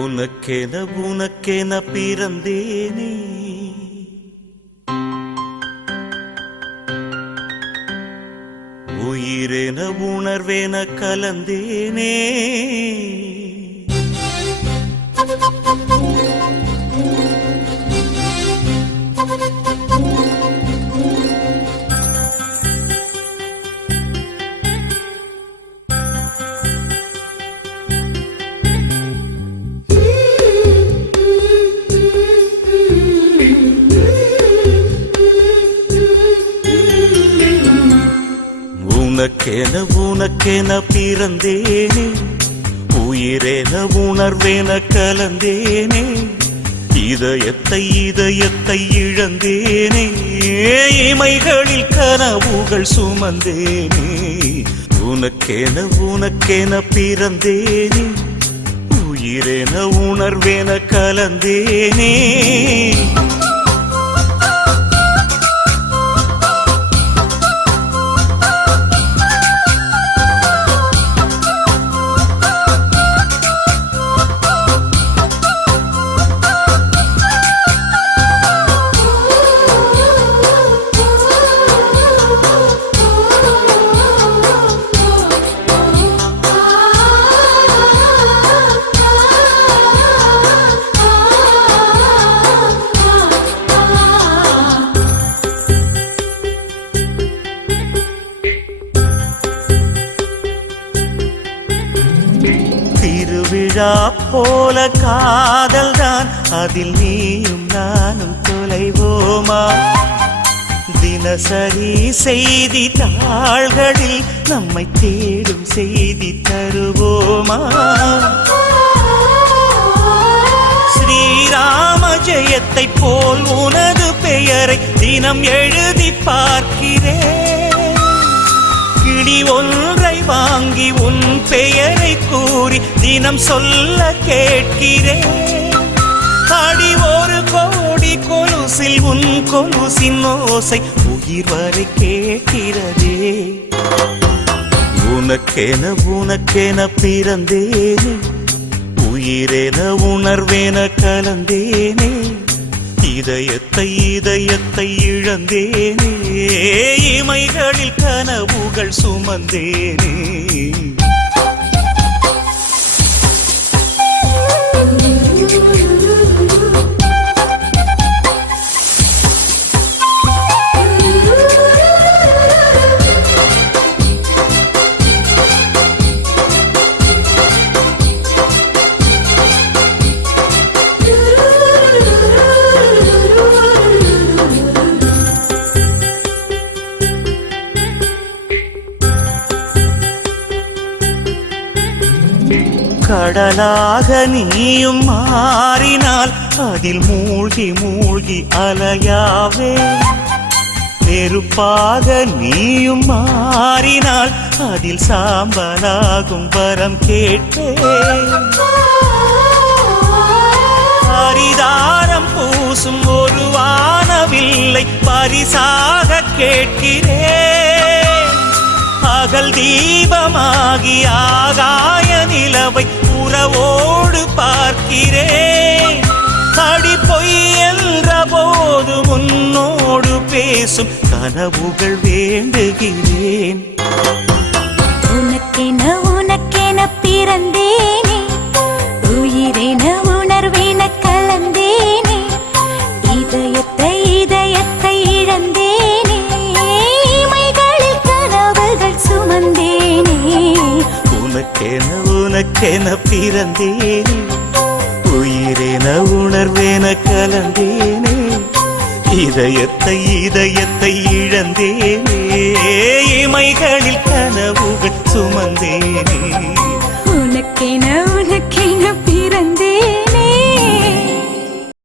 உனக்கென பிறந்தேனே, உயிரென உணர்வேன கலந்தேனே. உனக்கென பிறந்தேனே, உயிரென உணர்வேன கலந்தேனே. இதயத்தை இழந்தேனே, இமைகளில் கனவுகள் சுமந்தேனே. உனக்கென பிறந்தேனே, உயிரென உணர்வேன கலந்தேனே. திருவிழா போல காதல்தான், அதில் நீயும் நானும் தொலைவோமா? தினசரி செய்தி தாள்களில் நம்மை தேடும் செய்தி தருவோமா? ஸ்ரீராம ஜெயத்தை போல் உனது பெயரை தினம் எழுதி பார்க்கிறேன். கிளி ஒன்றை வாங்கி உன் பெயரை கூறி தினம் சொல்ல கேட்கிறேன். அடி ஒரு கோடி கொலுசில் உன் கொலுசின் ஓசை உயிர் வரை கேட்கிறதே. உனக்கென பிறந்தேனே, உயிரென உணர்வேன கலந்தேனே. இதயத்தை இழந்தேனே, இமைகளில் கனவுகள் சுமந்தேனே. கடலாக நீயும் மாறினால் அதில் மூழ்கி அலையாவே. நெருப்பாக நீயும் மாறினால் அதில் சாம்பலாகும் வரம் கேட்பேன். பரிதாரம் பூசும் ஒரு வானவில்லை பரிசாக கேட்கிறேன். பகல் தீபமாகி ஆகாய நிலவை உறவோடு பார்க்கிறேன். அடி பொய் என்ற போது உன்னோடு பேசும் கனவுகள் வேண்டுகிறேன். உனக்கென பிறந்தேனே, உயிரென உணர்வேன கலந்தேனே. இதயத்தை இழந்தேனே, இமைகளில் கனவுகள் சுமந்தேனே. உனக்கென பிறந்தேனே, உயிரென உணர்வேன கலந்தேனே. இதயத்தை இழந்தேனே, இமைகளில் கனவுகள் சுமந்தேனே.